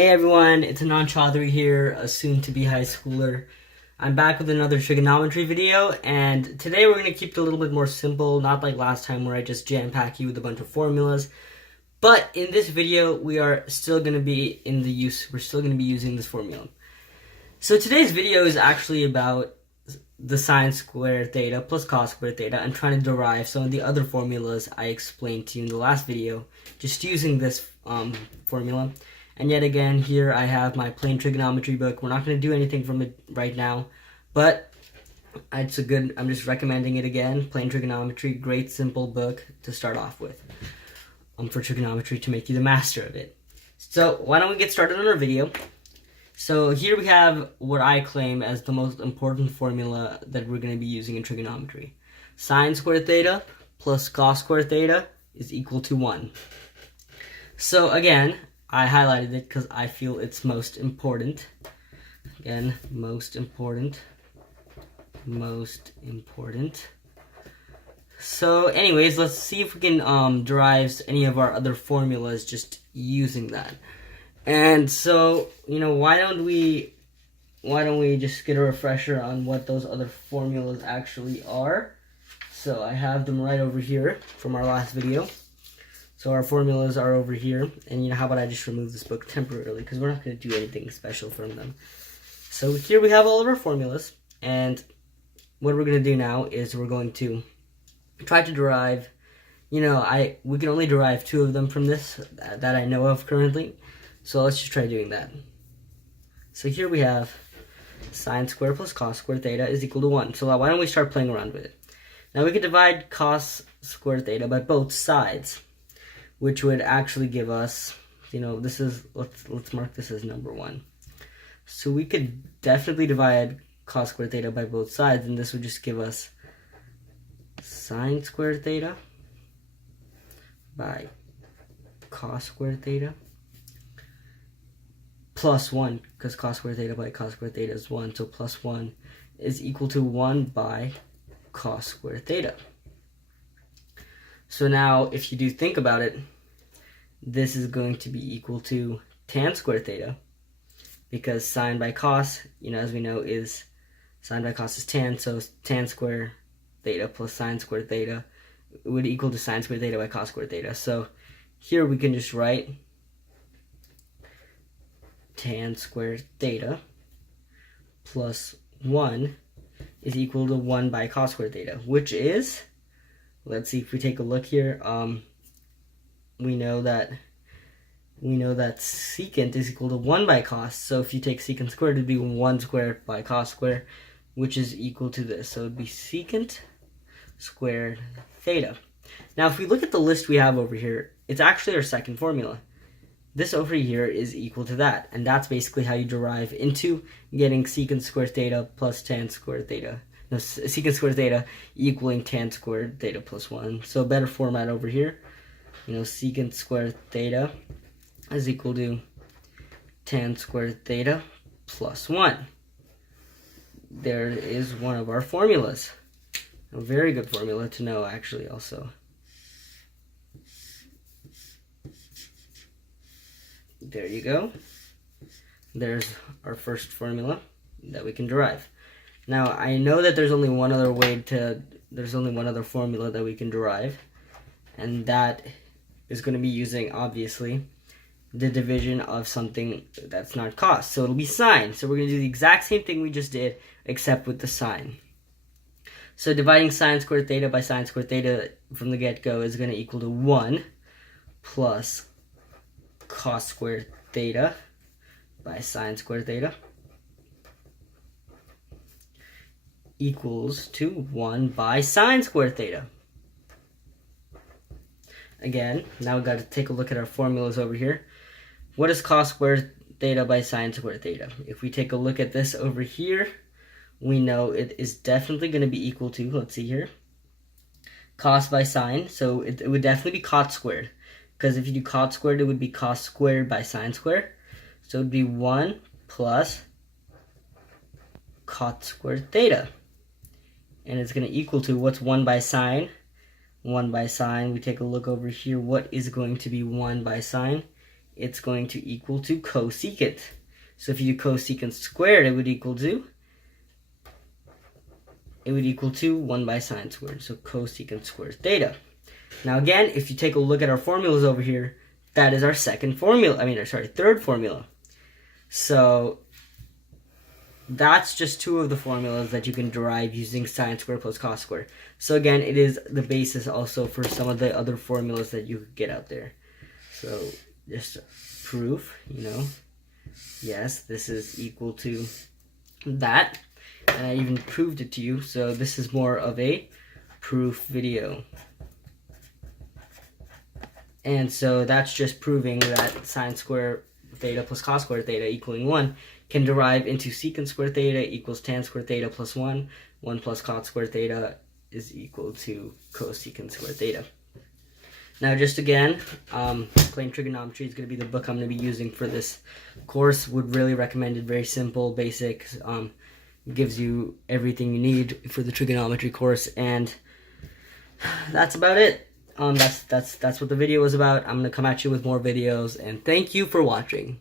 Hey everyone, it's Anand Chaudhary here, a soon-to-be high schooler. I'm back with another trigonometry video, and today we're going to keep it a little bit more simple, not like last time where I just jam-pack you with a bunch of formulas. But in this video, we're still going to be using this formula. So today's video is actually about the sine squared theta plus cos squared theta and trying to derive some of the other formulas I explained to you in the last video, just using this formula. And yet again, here I have my plain trigonometry book. We're not going to do anything from it right now, but I'm just recommending it again. Plain trigonometry, great simple book to start off with for trigonometry to make you the master of it. So why don't we get started on our video. So here we have what I claim as the most important formula that we're going to be using in trigonometry. Sine squared theta plus cos squared theta is equal to 1. So again, I highlighted it because I feel it's most important. Again, most important. So anyways, let's see if we can derive any of our other formulas just using that. And so, why don't we just get a refresher on what those other formulas actually are? So I have them right over here from our last video. So our formulas are over here, and how about I just remove this book temporarily because we're not going to do anything special from them. So here we have all of our formulas, and what we're going to do now is we're going to try to derive, we can only derive 2 of them from this that I know of currently, so let's just try doing that. So here we have sine squared plus cos squared theta is equal to 1. So why don't we start playing around with it? Now we could divide cos squared theta by both sides, which would actually give us, let's mark this as number 1. So we could definitely divide cos squared theta by both sides, and this would just give us sine squared theta by cos squared theta plus 1, because cos squared theta by cos squared theta is 1, so plus 1 is equal to 1 by cos squared theta. So now, if you do think about it, this is going to be equal to tan squared theta, because sine by cos, as we know, is sine by cos is tan, so tan squared theta plus sine squared theta would equal to sine squared theta by cos squared theta. So here we can just write tan squared theta plus 1 is equal to 1 by cos squared theta, which is, let's see if we take a look here, we know that secant is equal to 1 by cos, so if you take secant squared, it would be 1 squared by cos squared, which is equal to this, so it would be secant squared theta. Now if we look at the list we have over here, it's actually our second formula. This over here is equal to that, and that's basically how you derive into getting secant squared theta plus tan squared theta. No, secant squared theta equaling tan squared theta plus 1. So better format over here. Secant squared theta is equal to tan squared theta plus 1. There is one of our formulas. A very good formula to know, actually, also. There you go. There's our first formula that we can derive. Now, I know that there's only one other formula that we can derive, and that is going to be using, obviously, the division of something that's not cos. So it'll be sine. So we're going to do the exact same thing we just did, except with the sine. So dividing sine squared theta by sine squared theta from the get-go is going to equal to 1 plus cos squared theta by sine squared theta equals to 1 by sine squared theta. Again, now we've got to take a look at our formulas over here. What is cos squared theta by sine squared theta? If we take a look at this over here, we know it is definitely going to be equal to, let's see here, cos by sine, so it would definitely be cot squared, because if you do cot squared, it would be cos squared by sine squared, so it would be 1 plus cot squared theta, and it's going to equal to, what's 1 by sine? 1 by sine, we take a look over here, what is going to be 1 by sine? it's going to equal to cosecant. So if you do cosecant squared, it would equal to 1 by sine squared. So cosecant squared theta. Now again, if you take a look at our formulas over here, that is our third formula. So that's just two of the formulas that you can derive using sine squared plus cos squared. So again, it is the basis also for some of the other formulas that you could get out there. So just proof, yes, this is equal to that. And I even proved it to you, so this is more of a proof video. And so that's just proving that sine squared theta plus cos squared theta equaling 1 can derive into secant squared theta equals tan squared theta plus 1. 1 plus cos squared theta is equal to cosecant squared theta. Now just again, Plain Trigonometry is going to be the book I'm going to be using for this course. Would really recommend it. Very simple, basic. Gives you everything you need for the trigonometry course, and that's about it. That's what the video was about. I'm going to come at you with more videos, and thank you for watching.